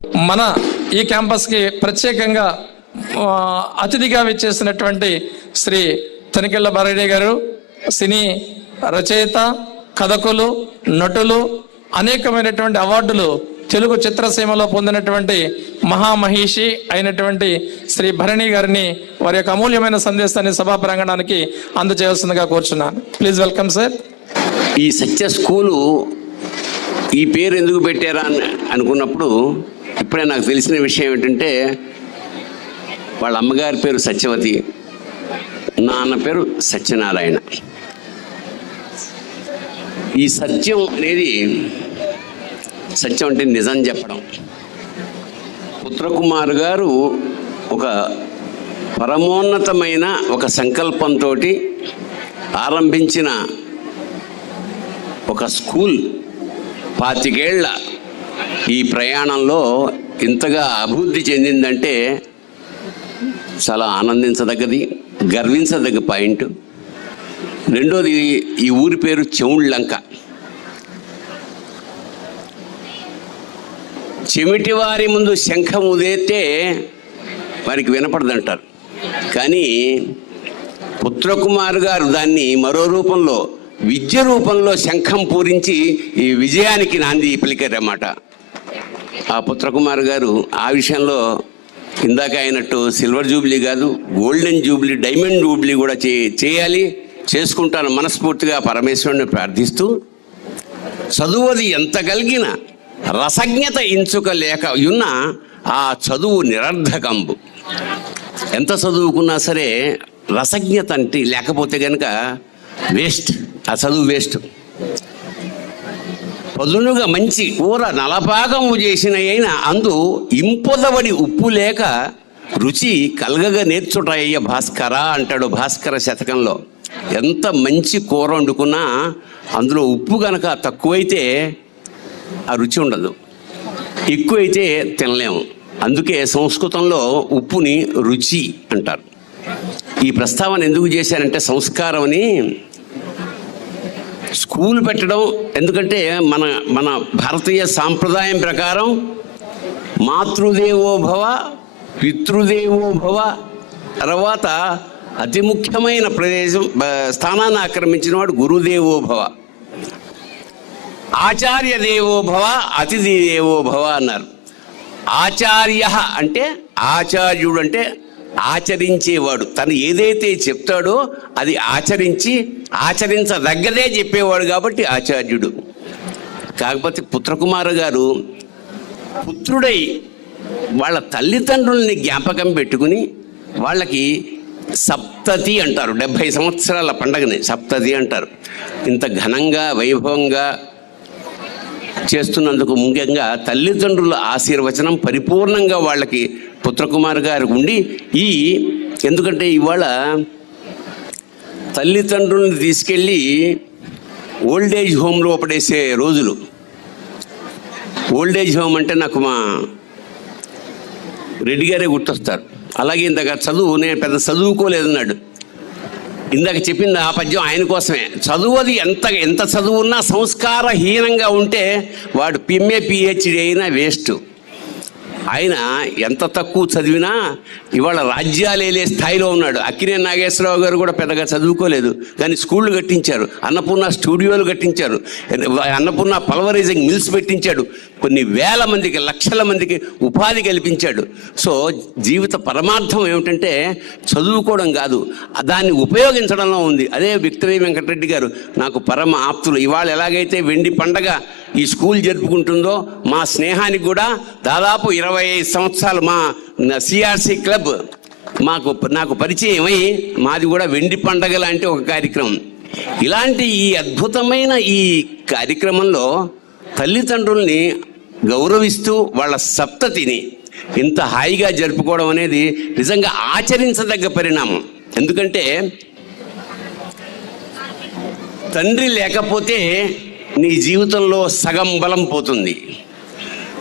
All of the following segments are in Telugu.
మన ఈ క్యాంపస్కి ప్రత్యేకంగా అతిథిగా విచ్చేసినటువంటి శ్రీ తనికెళ్ళ భరణి గారు సినీ రచయిత, కథకులు, నటులు, అనేకమైనటువంటి అవార్డులు తెలుగు చిత్రసీమలో పొందినటువంటి మహామహిషి అయినటువంటి శ్రీ భరణి గారిని వారి యొక్క అమూల్యమైన సందేశాన్ని సభా ప్రాంగణానికి అందజేయాల్సిందిగా కోరుచున్నాను. Please welcome sir. ఈ సత్య స్కూలు ఈ పేరు ఎందుకు పెట్టారా అని అనుకున్నప్పుడు ఇప్పుడే నాకు తెలిసిన విషయం ఏంటంటే వాళ్ళ అమ్మగారి పేరు సత్యవతి, నాన్న పేరు సత్యనారాయణ. ఈ సత్యం అనేది, సత్యం అంటే నిజం చెప్పడం. పుత్రకుమార్ గారు ఒక పరమోన్నతమైన ఒక సంకల్పంతో ఆరంభించిన ఒక స్కూల్ 25 ఏళ్ల ఈ ప్రయాణంలో ఇంతగా అభివృద్ధి చెందిందంటే చాలా ఆనందించదగ్గది, గర్వించదగ్గ పాయింట్. రెండోది, ఈ ఊరి పేరు చెవుళ్ళంక. చెమిటి వారి ముందు శంఖం ఉదేతే వారికి వినపడదంటారు, కానీ పుత్రకుమార్ గారు దాన్ని మరో రూపంలో, విద్య రూపంలో శంఖం పూరించి ఈ విజయానికి నాంది పలికారన్నమాట. ఆ పుత్రకుమార్ గారు ఆ విషయంలో ఇందాక అయినట్టు సిల్వర్ జూబ్లీ కాదు, గోల్డెన్ జూబ్లీ, డైమండ్ జూబ్లీ కూడా చేయాలి, చేసుకుంటాను మనస్ఫూర్తిగా పరమేశ్వరుని ప్రార్థిస్తూ, చదువుది ఎంత కలిగిన రసజ్ఞత ఇంచుక లేక ఉన్న ఆ చదువు నిరర్ధకంబు. ఎంత చదువుకున్నా సరే రసజ్ఞత అంటే లేకపోతే కనుక వేస్ట్, ఆ చదువు వేస్ట్. పదునుగా మంచి కూర నలపాకము చేసిన అయినా అందు ఇంపొదవడి ఉప్పు లేక రుచి కలగగా నేర్చుటయ్య భాస్కర అంటాడు భాస్కర శతకంలో. ఎంత మంచి కూర వండుకున్నా అందులో ఉప్పు కనుక తక్కువైతే ఆ రుచి ఉండదు, ఎక్కువైతే తినలేము. అందుకే సంస్కృతంలో ఉప్పుని రుచి అంటారు. ఈ ప్రస్తావన ఎందుకు చేశారంటే సంస్కారం అని స్కూల్ పెట్టడం. ఎందుకంటే మన మన భారతీయ సాంప్రదాయం ప్రకారం మాతృదేవో భవ, పితృదేవో భవ, తర్వాత అతి ముఖ్యమైన స్థానాన్ని ఆక్రమించిన వాడు గురుదేవో భవ, ఆచార్య దేవో భవ, అతిథి దేవో భవ అన్నారు. ఆచార్య అంటే ఆచార్యుడు అంటే ఆచరించేవాడు, తను ఏదైతే చెప్తాడో అది ఆచరించదగ్గదే చెప్పేవాడు కాబట్టి ఆచార్యుడు. కాకపోతే పుత్రకుమార్ గారు పుత్రుడై వాళ్ళ తల్లిదండ్రుల్ని జ్ఞాపకం పెట్టుకుని వాళ్ళకి సప్తతి అంటారు, 70 సంవత్సరాల పండగని సప్తతి అంటారు. ఇంత ఘనంగా వైభవంగా చేస్తున్నందుకు ముఖ్యంగా తల్లిదండ్రుల ఆశీర్వచనం పరిపూర్ణంగా వాళ్ళకి పుత్రకుమార్ గారికి ఉండి, ఎందుకంటే ఇవాళ తల్లిదండ్రుల్ని తీసుకెళ్ళి ఓల్డేజ్ హోమ్లో పడేసే రోజులు. ఓల్డేజ్ హోమ్ అంటే నాకు మా రెడ్డి గారే గుర్తొస్తారు. అలాగే ఇందాక చదువు, నేను పెద్ద చదువుకోలేదన్నాడు, ఇందాక చెప్పింది ఆ పద్యం ఆయన కోసమే. చదువుది ఎంత చదువున్నా సంస్కారహీనంగా ఉంటే వాడు PMA PhD అయినా వేస్ట్. ఆయన ఎంత తక్కువ చదివినా ఇవాళ రాజ్యాలేలే స్థాయిలో ఉన్నాడు. అక్కినేని నాగేశ్వరరావు గారు కూడా పెద్దగా చదువుకోలేదు, కానీ స్కూళ్ళు కట్టించారు, అన్నపూర్ణ స్టూడియోలు కట్టించారు, అన్నపూర్ణ పల్వరైజింగ్ మిల్స్ పెట్టించాడు, కొన్ని వేల మందికి, లక్షల మందికి ఉపాధి కల్పించాడు. సో జీవిత పరమార్థం ఏమిటంటే చదువుకోవడం కాదు, దాన్ని ఉపయోగించడంలో ఉంది. అదే విక్టరీ వెంకటరెడ్డి గారు నాకు పరమ ఆప్తులు. ఇవాళ ఎలాగైతే వెండి పండగ ఈ స్కూల్ జరుపుకుంటుందో, మా స్నేహానికి కూడా దాదాపు 25 సంవత్సరాలు మా CRC క్లబ్ నాకు పరిచయమై మాది కూడా వెండి పండగ లాంటి ఒక కార్యక్రమం. ఇలాంటి ఈ అద్భుతమైన ఈ కార్యక్రమంలో తల్లిదండ్రుల్ని గౌరవిస్తూ వాళ్ళ సప్తతిని ఇంత హాయిగా జరుపుకోవడం అనేది నిజంగా ఆచరించదగ్గ పరిణామం. ఎందుకంటే తండ్రి లేకపోతే నీ జీవితంలో సగం బలం పోతుంది,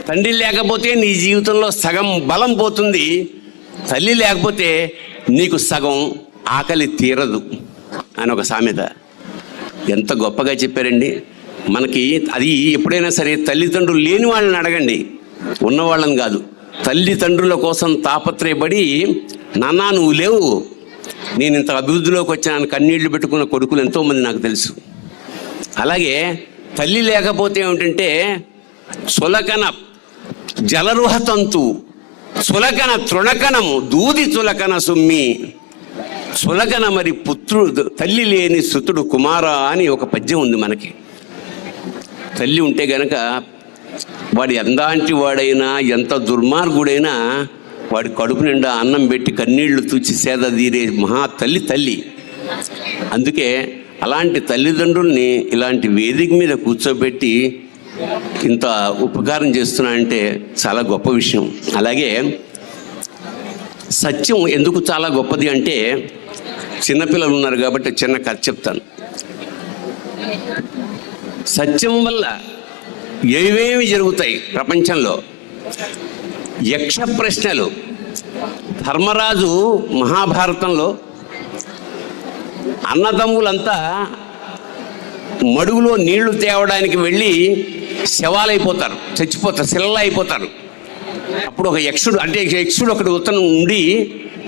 తండ్రి లేకపోతే నీ జీవితంలో సగం బలం పోతుంది, తల్లి లేకపోతే నీకు సగం ఆకలి తీరదు అని ఒక సామెత. ఎంత గొప్పగా చెప్పారండి. మనకి అది ఎప్పుడైనా సరే తల్లిదండ్రులు లేని వాళ్ళని అడగండి, ఉన్నవాళ్ళని కాదు, తల్లిదండ్రుల కోసం తాపత్రయపడి నాన్న నువ్వు లేవు, నేను ఇంత అభివృద్ధిలోకి వచ్చాను కన్నీళ్లు పెట్టుకున్న కొడుకులు ఎంతోమంది నాకు తెలుసు. అలాగే తల్లి లేకపోతే ఏమిటంటే చులకన జలరుహతంతు చులకన తృణకణము దూది చులకన సుమ్మి, చులకన మరి పుత్రుడు తల్లి లేని సుతుడు కుమార అని ఒక పద్యం ఉంది మనకి. తల్లి ఉంటే గనక వాడు ఎందాంటి వాడైనా ఎంత దుర్మార్గుడైనా వాడి కడుపు నిండా అన్నం పెట్టి కన్నీళ్లు తూచి సేద తీరే మహా తల్లి. అందుకే అలాంటి తల్లిదండ్రుల్ని ఇలాంటి వేదిక మీద కూర్చోబెట్టి ఇంత ఉపకారం చేస్తున్నానంటే చాలా గొప్ప విషయం. అలాగే సత్యం ఎందుకు చాలా గొప్పది అంటే, చిన్నపిల్లలు ఉన్నారు కాబట్టి చిన్న కథ చెప్తాను. సత్యం వల్ల ఏవేమి జరుగుతాయి ప్రపంచంలో. యక్ష ప్రశ్నలు. ధర్మరాజు మహాభారతంలో అన్నదమ్ములంతా మడుగులో నీళ్లు తేవడానికి వెళ్ళి శవాలైపోతారు, చచ్చిపోతారు, శిలలైపోతారు. అప్పుడు ఒక యక్షుడు ఒకటి ఉత్తరం ఉండి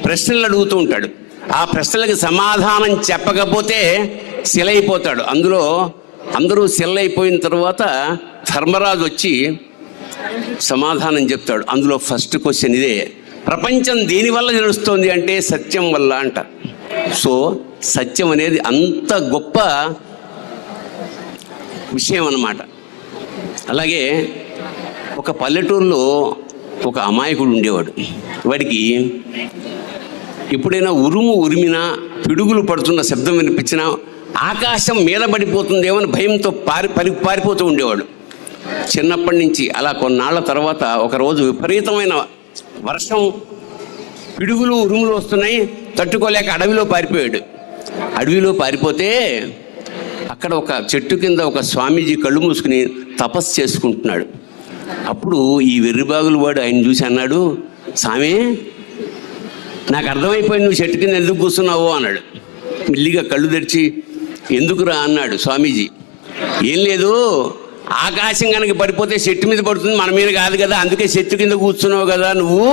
ప్రశ్నలు అడుగుతూ ఉంటాడు. ఆ ప్రశ్నలకు సమాధానం చెప్పకపోతే శిలైపోతాడు. అందులో అందరూ శిలైపోయిన తర్వాత ధర్మరాజు వచ్చి సమాధానం చెప్తాడు. అందులో ఫస్ట్ క్వశ్చన్ ఇదే, ప్రపంచం దేనివల్ల నడుస్తోంది అంటే సత్యం వల్ల అంట. సో సత్యం అనేది అంత గొప్ప విషయం అన్నమాట. అలాగే ఒక పల్లెటూరులో ఒక అమాయకుడు ఉండేవాడు. వాడికి ఎప్పుడైనా ఉరిమినా పిడుగులు పడుతున్న శబ్దం వినిపించినా ఆకాశం మీద పడిపోతుందేమో అని భయంతో పారిపోతూ ఉండేవాడు చిన్నప్పటి నుంచి. అలా కొన్నాళ్ల తర్వాత ఒకరోజు విపరీతమైన వర్షం, పిడుగులు ఉరుములు వస్తున్నాయి, తట్టుకోలేక అడవిలో పారిపోయాడు. అడవిలో పారిపోతే అక్కడ ఒక చెట్టు కింద ఒక స్వామీజీ కళ్ళు మూసుకుని తపస్సు చేసుకుంటున్నాడు. అప్పుడు ఈ వెర్రిబాగులు వాడు ఆయన చూసి అన్నాడు, స్వామి నాకు అర్థమైపోయింది నువ్వు చెట్టు కింద ఎందుకు కూర్చున్నావు అన్నాడు. మెల్లిగా కళ్ళు తెరిచి ఎందుకురా అన్నాడు స్వామీజీ. ఏం లేదు, ఆకాశం కనుక పడిపోతే చెట్టు మీద పడుతుంది, మన మీద కాదు కదా, అందుకే చెట్టు కింద కూర్చున్నావు కదా నువ్వు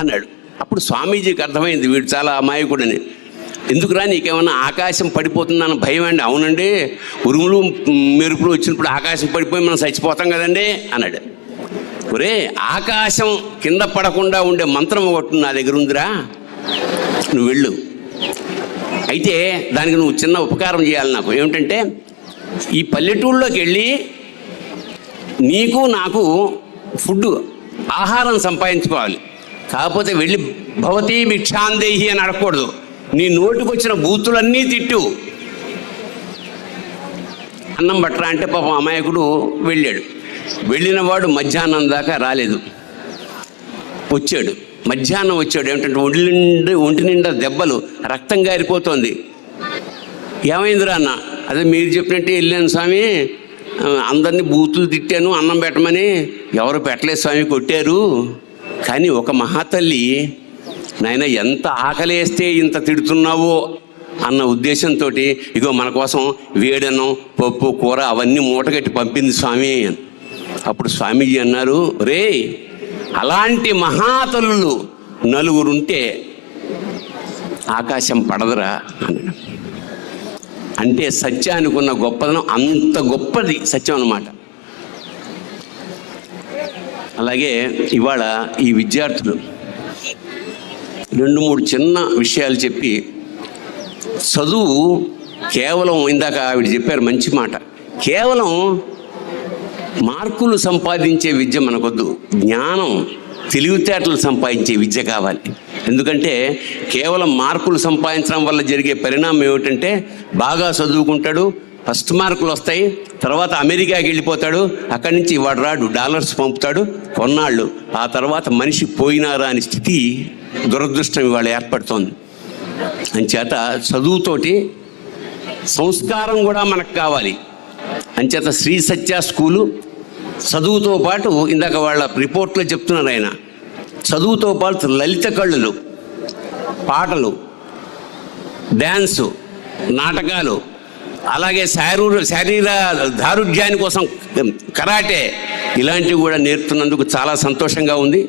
అన్నాడు. అప్పుడు స్వామీజీకి అర్థమైంది వీడు చాలా అమాయకుడని. ఎందుకురా నీకేమన్నా ఆకాశం పడిపోతుందన్న భయం అండి? అవునండి, ఉరుములు మెరుపులు వచ్చినప్పుడు ఆకాశం పడిపోయి మనం చచ్చిపోతాం కదండి అన్నాడు. ఒరే, ఆకాశం కింద పడకుండా ఉండే మంత్రం ఒకటి నా దగ్గర ఉందిరా, నువ్వు వెళ్ళు. అయితే దానికి నువ్వు చిన్న ఉపకారం చేయాలి నాకు. ఏమిటంటే ఈ పల్లెటూళ్ళలోకి వెళ్ళి నీకు నాకు ఆహారం సంపాదించుకోవాలి. కాకపోతే వెళ్ళి భవతీ భిక్షాందేహి అని అడగకూడదు. నీ నోటికి వచ్చిన బూతులన్నీ తిట్టు, అన్నం బట్టరా అంటే పాపం అమాయకుడు వెళ్ళాడు. వెళ్ళిన వాడు మధ్యాహ్నం దాకా రాలేదు. మధ్యాహ్నం వచ్చాడు. ఏమిటంటే ఒంటి నిండా దెబ్బలు, రక్తం గారిపోతోంది. ఏమైందిరా అన్న? అదే మీరు చెప్పినట్టే వెళ్ళాను స్వామి, అందరినీ బూతులు తిట్టాను, అన్నం పెట్టమని. ఎవరు పెట్టలేదు స్వామి, కొట్టారు. కానీ ఒక మహాతల్లి, నాయన ఎంత ఆకలేస్తే ఇంత తిడుతున్నావో అన్న ఉద్దేశంతో ఇగో మన కోసం వేడనం, పప్పు, కూర అవన్నీ మూటగట్టి పంపింది స్వామి. అప్పుడు స్వామీజీ అన్నారు, రే అలాంటి మహాతల్లులు నలుగురుంటే ఆకాశం పడదురా అన్నాడు. అంటే సత్యానికి ఉన్న గొప్పదనం అంత గొప్పది సత్యం అన్నమాట. అలాగే ఇవాళ ఈ విద్యార్థులు 2-3 చిన్న విషయాలు చెప్పి, చదువు కేవలం ఇందాక ఆవిడ చెప్పారు మంచి మాట, కేవలం మార్కులు సంపాదించే విద్య మనకొద్దు, జ్ఞానం తెలివితేటలు సంపాదించే విద్య కావాలి. ఎందుకంటే కేవలం మార్కులు సంపాదించడం వల్ల జరిగే పరిణామం ఏమిటంటే బాగా చదువుకుంటాడు, ఫస్ట్ మార్కులు వస్తాయి, తర్వాత అమెరికాకి వెళ్ళిపోతాడు, అక్కడి నుంచి వాడు రాడు, డాలర్స్ పంపుతాడు కొన్నాళ్ళు, ఆ తర్వాత మనిషి పోయినారా అని స్థితి దురదృష్టం ఇవాళ ఏర్పడుతోంది. అంచేత చదువుతోటి సంస్కారం కూడా మనకు కావాలి. అంచేత శ్రీ సత్య స్కూలు చదువుతో పాటు ఇందాక వాళ్ళ రిపోర్ట్లో చెప్తున్నారు ఆయన, చదువుతో పాటు లలిత కళలు, పాటలు, డ్యాన్సు, నాటకాలు, అలాగే శరీర దారుఢ్యాని కోసం కరాటే, ఇలాంటివి కూడా నేర్పుతున్నందుకు చాలా సంతోషంగా ఉంది.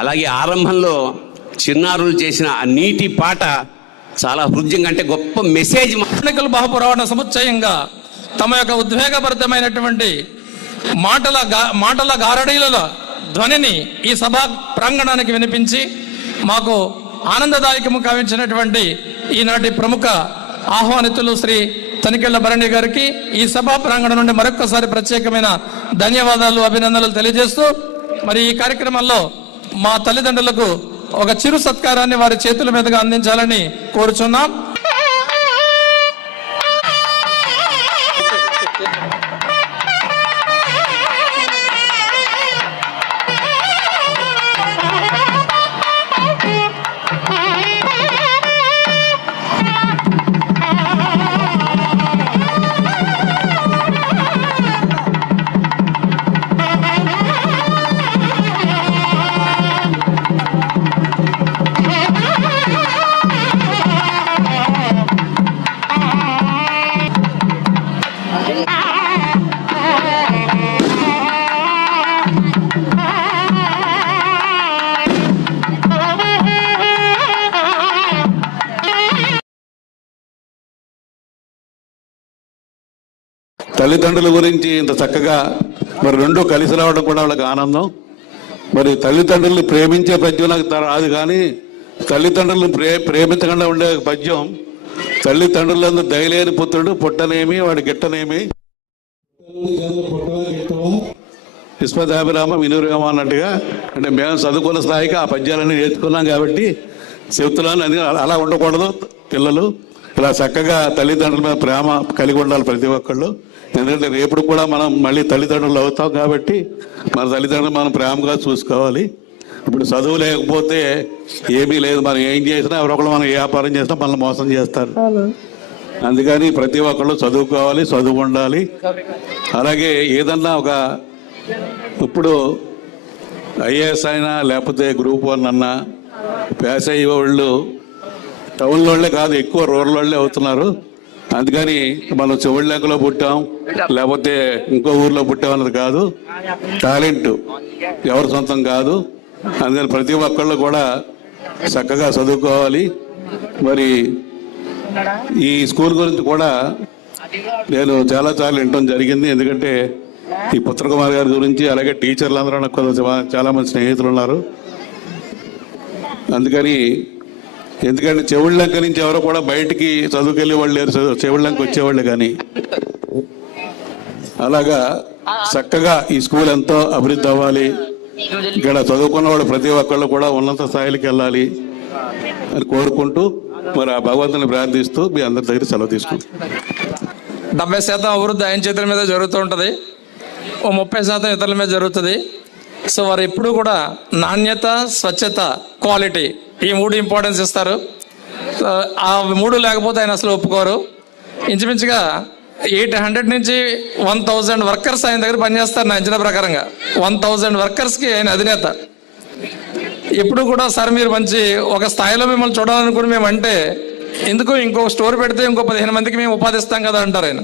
అలాగే ఆరంభంలో చిన్నారులు చేసిన ఆ నీటి పాట చాలా హృదయంగా, అంటే గొప్ప మెసేజ్. ఎన్నికల బహుపురాణ సముచ్చయంగా తమ యొక్క ఉద్వేగభరితమైనటువంటి మాటల గారడీల ధ్వనిని ఈ సభా ప్రాంగణానికి వినిపించి మాకు ఆనందదాయకము కావించినటువంటి ఈనాటి ప్రముఖ ఆహ్వానితులు శ్రీ తనికెళ్ల భరణి గారికి ఈ సభా ప్రాంగణం నుండి మరొక్కసారి ప్రత్యేకమైన ధన్యవాదాలు, అభినందనలు తెలియజేస్తూ, మరి ఈ కార్యక్రమంలో మా తల్లిదండ్రులకు ఒక చిరు సత్కారాన్ని వారి చేతుల మీదుగా అందించాలని కోరుచున్నాం. తల్లిదండ్రుల గురించి ఇంత చక్కగా మరి రెండు కలిసి రావడం కూడా వాళ్ళకి ఆనందం. మరి తల్లిదండ్రుల్ని ప్రేమించే పద్యం నాకు రాదు, కానీ తల్లిదండ్రులను ప్రేమించకుండా ఉండే పద్యం, తల్లిదండ్రులందు దయలేని పుత్రుడు పుట్టనేమి వాడి గిట్టనేమి, విశ్వదాభిరామ వినురామ అన్నట్టుగా. అంటే మేము చదువుకున్న స్థాయికి ఆ పద్యాలన్నీ నేర్చుకున్నాం కాబట్టి చెప్తున్నాను. అది అలా ఉండకూడదు. పిల్లలు ఇలా చక్కగా తల్లిదండ్రుల మీద ప్రేమ కలిగి ఉండాలి ప్రతి ఒక్కళ్ళు. ఎందుకంటే రేపు కూడా మనం మళ్ళీ తల్లిదండ్రులు అవుతాం కాబట్టి మన తల్లిదండ్రులు మనం ప్రేమగా చూసుకోవాలి. ఇప్పుడు చదువు లేకపోతే ఏమీ లేదు. మనం ఏం చేసినా ఎవరొకళ్ళు మనం ఏ వ్యాపారం చేసినా మనల్ని మోసం చేస్తారు. అందుకని ప్రతి ఒక్కళ్ళు చదువుకోవాలి, చదువు ఉండాలి. అలాగే ఏదన్నా ఒక ఇప్పుడు ఐఏఎస్ అయినా లేకపోతే గ్రూప్ 1 అన్నా పాస్ అయ్యే వాళ్ళు టౌన్లో వాళ్ళే కాదు, ఎక్కువ రూరల్ వాళ్ళే అవుతున్నారు. అందుకని మనం చెవుళ్ళెంకలో పుట్టాం లేకపోతే ఇంకో ఊర్లో పుట్టాం అన్నది కాదు. టాలెంట్ ఎవరి సొంతం కాదు. అందుకని ప్రతి ఒక్కళ్ళు కూడా చక్కగా చదువుకోవాలి. మరి ఈ స్కూల్ గురించి కూడా నేను చాలాసార్లు వినటం జరిగింది. ఎందుకంటే ఈ పుత్రకుమార్ గారి గురించి, అలాగే టీచర్లు అందరూ నాకు చాలా మంది స్నేహితులు ఉన్నారు. అందుకని ఎందుకంటే చెవుళ్ళంక నుంచి ఎవరో కూడా బయటికి చదువుకెళ్ళే వాళ్ళు లేరు, చెవుళ్ళంక వచ్చేవాళ్ళు. కానీ అలాగా చక్కగా ఈ స్కూల్ ఎంతో అభివృద్ధి అవ్వాలి. ఇక్కడ చదువుకున్న వాళ్ళు ప్రతి ఒక్కళ్ళు కూడా ఉన్నత స్థాయికి వెళ్ళాలి అని కోరుకుంటూ మరి ఆ భగవంతుని ప్రార్థిస్తూ మీ అందరి దగ్గర సెలవు తీసుకుంటాం. 70% అభివృద్ధి ఆయన చేతుల మీద జరుగుతూ ఉంటుంది, 30% ఇతరుల మీద జరుగుతుంది. సో వారు ఎప్పుడు కూడా నాణ్యత, స్వచ్ఛత, క్వాలిటీ, ఈ 3 ఇంపార్టెన్స్ ఇస్తారు. ఆ 3 లేకపోతే ఆయన అసలు ఒప్పుకోరు. ఇంచుమించుగా 800 నుంచి 1000 వర్కర్స్ ఆయన దగ్గర పనిచేస్తారు. నా అంచనా ప్రకారంగా 1000 వర్కర్స్కి ఆయన అధినేత. ఎప్పుడు కూడా సార్ మీరు మంచి ఒక స్థాయిలో మిమ్మల్ని చూడాలనుకుని మేము అంటే ఎందుకు ఇంకో స్టోర్ పెడితే ఇంకో 15 మందికి మేము ఉపాధిస్తాం కదా అంటారు ఆయన.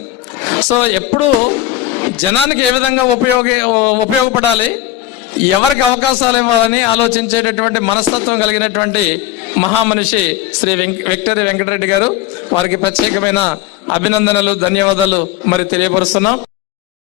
సో ఎప్పుడు జనానికి ఏ విధంగా ఉపయోగపడాలి, ఎవరికి అవకాశాలు ఇవ్వాలని ఆలోచించేటటువంటి మనస్తత్వం కలిగినటువంటి మహామనిషి శ్రీ విక్టరీ వెంకటరెడ్డి గారు. వారికి ప్రత్యేకమైన అభినందనలు, ధన్యవాదాలు మరి తెలియపరుస్తున్నాం.